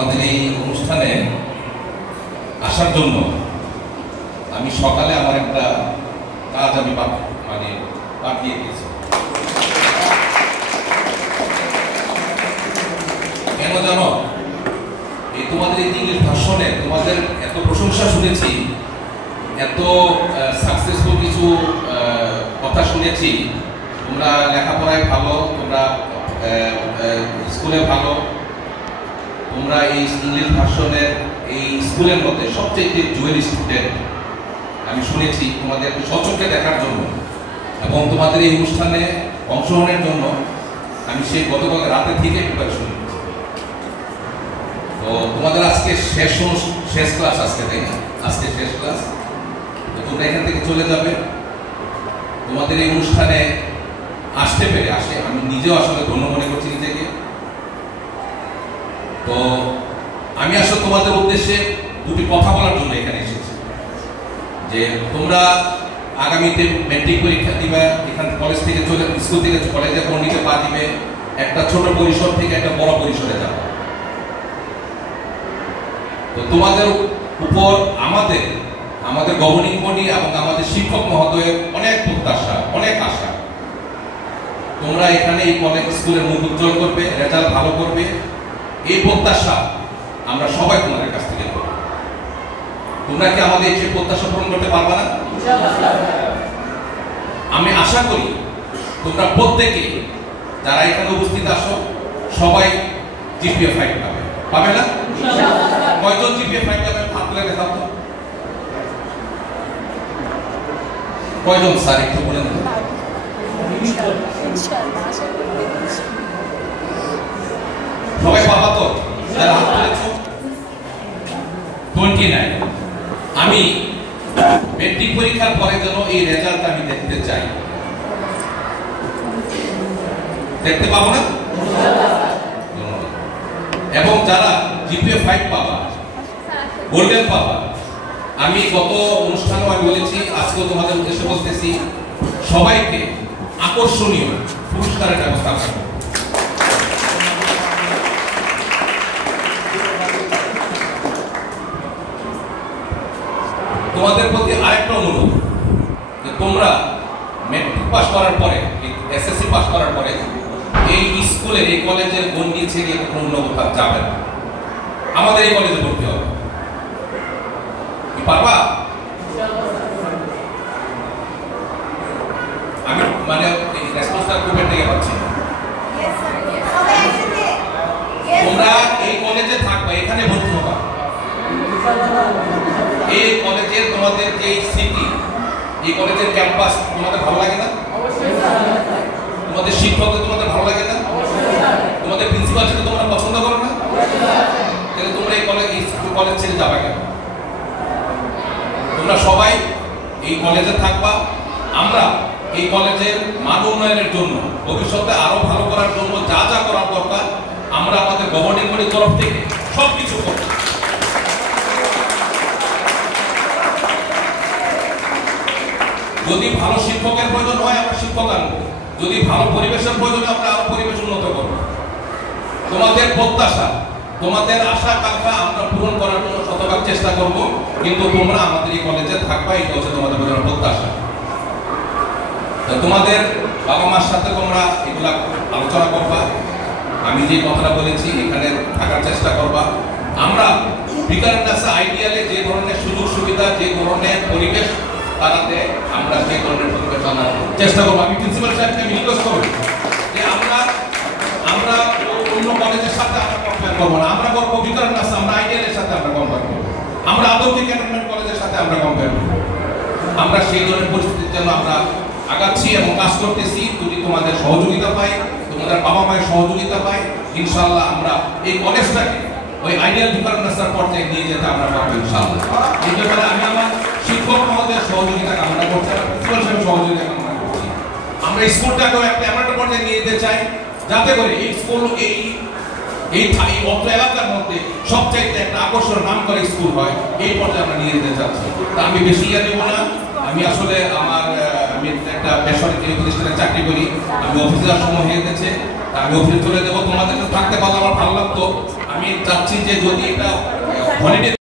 আমাদের এই অনুষ্ঠানে আসার জন্য আমি সকালে আমার একটা কাজ আমি পাঠিয়ে দিয়েছি। কেন জানো, এই তোমাদের এই ইংলিশ ভাষণে তোমাদের এত প্রশংসা শুনেছি, এত সাকসেসফুল কিছু কথা শুনেছি। তোমরা লেখাপড়ায় ভালো, তোমরা স্কুলে ভালো, তোমরা এই ইংলিশ ভাষণের এই স্কুলের মধ্যে সবচেয়ে জুয়েল স্টুডেন্ট আমি শুনেছি। তোমাদের সচক্ষে দেখার জন্য এবং তোমাদের এই অনুষ্ঠানে অংশগ্রহণের জন্য আমি সেই গতকাল রাতে থেকে প্রিপারেশন নিচ্ছি। তো তোমাদের আজকে শেষ ক্লাস, আজকে তাই না? আজকে শেষ ক্লাস। তো তোমরা এখান থেকে চলে যাবে। তোমাদের এই অনুষ্ঠানে আসতে পেরে আমি নিজেও আসলে ধন্য মনে করছি নিজেকে। তো আমি আসলে তোমাদের উদ্দেশ্যে দুটি কথা বলার জন্য এখানে এসেছি, যে তোমরা আগামীতে ম্যাট্রিক পরীক্ষা দিবে, এখান কলেজ থেকে স্কুল থেকে কলেজে গণিতে পা দিবে, একটা ছোট পরিসর থেকে একটা বড় পরিসরে যাবে। তো তোমাদের উপর আমাদের গভর্নিং বডি এবং আমাদের শিক্ষক মহোদয়ের অনেক প্রত্যাশা, অনেক আশা। তোমরা এখানে এই কলেজ স্কুলের মুখ উজ্জ্বল করবে, রেজাল্ট ভালো করবে, এই প্রত্যাশা আমরা সবাই তোমাদের কাছ থেকে করব। তোমরা কি আমাদের এই প্রত্যাশা পূরণ করতে পারবে না? আমি আশা করি তোমরা প্রত্যেকে যারা এখানে উপস্থিত আসো সবাই জিপিএ 5 পাবে। পাবে না? কয়জন জিপিএ 5 পাবে? হাত তুলে দেখাও তো। কয়জন স্যার একটু বলেন? সবাই পাবা তো? যারা হাত তুলেছো 29। আমি ম্যাট্রিক পরীক্ষার পরে যেন এই রেজাল্ট আমি দেখতে চাই। দেখতে পাবো না? এবং যারা জিপিএ 5 পাবা, গোল্ডেন পাবা, আমি গত অনুষ্ঠানেও আমি বলেছি, আজকেও তোমাদের উদ্দেশ্যে বলতেছি, সবাইকে আকর্ষণীয় পুরস্কারের ব্যবস্থা করব। তোমাদের প্রতি আরেকটা অনুরোধ, যে তোমরা ম্যাট্রিক পাস করার পরে, এসএসসি পাস করার পরে এই স্কুলের, এই কলেজের গণ্ডি ছেড়ে অন্য কোথাও যাবে না, আমাদের এই কলেজে ভর্তি হবে। পারবা? আমি মানে রেসপন্সটা খুব একটা পাচ্ছি। তোমরা এই কলেজে থাকবা, এখানে ভর্তি হবা। এই কলেজের তোমাদের যে সিটি, এই কলেজের ক্যাম্পাস তোমাদের ভালো লাগে না? তোমাদের শিক্ষকদের তোমাদের ভালো লাগে না? তোমাদের প্রিন্সিপাল ছেড়ে তোমরা পছন্দ করো না? তাহলে তোমরা এই কলেজ ছেড়ে যাবা কেন? তোমরা সবাই এই কলেজে থাকবা। আমরা এই কলেজের মান উন্নয়নের জন্য, ভবিষ্যতে আরো ভালো করার জন্য যা যা করার দরকার আমরা আমাদের গভর্নিং বডির তরফ থেকে সবকিছু করব। যদি ভালো শিক্ষকের প্রয়োজন হয় আমরা শিক্ষক আনবো, যদি ভালো পরিবেশের প্রয়োজন হয় আমরা আরো পরিবেশ উন্নত করব। তোমাদের প্রত্যাশা, তোমাদের আশা আকাঙ্ক্ষা আমরা পূরণ করার জন্য শতভাগ চেষ্টা করব, কিন্তু তোমরা আমাদের এই কলেজে থাকবা, এটা হচ্ছে তোমাদের প্রত্যাশা। তোমাদের বাবা মার সাথে তোমরা এগুলা আলোচনা করবা। আমি যে কথাটা বলেছি এখানে থাকার চেষ্টা করবা। আমরা বিকারুন্নাসা আইডিয়ালে যে ধরনের সুযোগ সুবিধা, যে ধরনের পরিবেশ তারা দেয়, আমরা সেই ধরনের পরিবেশ আনার চেষ্টা করবো। আমি প্রিন্সিপাল সাহেবকে রিকোয়েস্ট করব যে আমরা অন্য কলেজের সাথে আমরা কম্পেয়ার করবো না, আমরা করবো বিকারুন্নাসা, আমরা আইডিয়ালের সাথে আমরা কম্পেয়ার করবো, আমরা আদৌকি ক্যান্টনমেন্ট কলেজের সাথে আমরা কম্পেয়ার করবো। আমরা সেই ধরনের পরিস্থিতির জন্য আমরা আগাচ্ছি এবং কাজ করতেছি। যদি তোমাদের সহযোগিতা পাই, তোমাদের বাবা মায়ের সহযোগিতা পাই, ইনশাআল্লাহ আমরা এই কলেজটাকে ওই আইডিয়াল বিকারুন্নাসার পর্যায়ে নিয়ে যেতে আমরা পারবো ইনশাআল্লাহ। এই ব্যাপারে আমি আমার শিক্ষক মহোদয়ের সহযোগিতা কামনা করছি, প্রিন্সিপাল সাহেবের সহযোগিতা কামনা করছি। আমরা স্কুলটাকেও একটা এমন একটা পর্যায়ে নিয়ে যেতে চাই যাতে করে এই স্কুল এই অত্র এলাকার মধ্যে সবচাইতে একটা আকর্ষণ নাম করে স্কুল হয়, এই পর্যায়ে আমরা নিয়ে যেতে চাচ্ছি। তা আমি বেশি দেবো না। আমি আসলে আমি একটা বেসরকারি প্রতিষ্ঠানে চাকরি করি, আমি অফিসে যাওয়ার সময় হয়ে গেছে, আমি অফিসে চলে যাবো। তোমাদের থাকতে পারলে আমার ভালো লাগতো। আমি চাচ্ছি যে যদি এটা হলিডে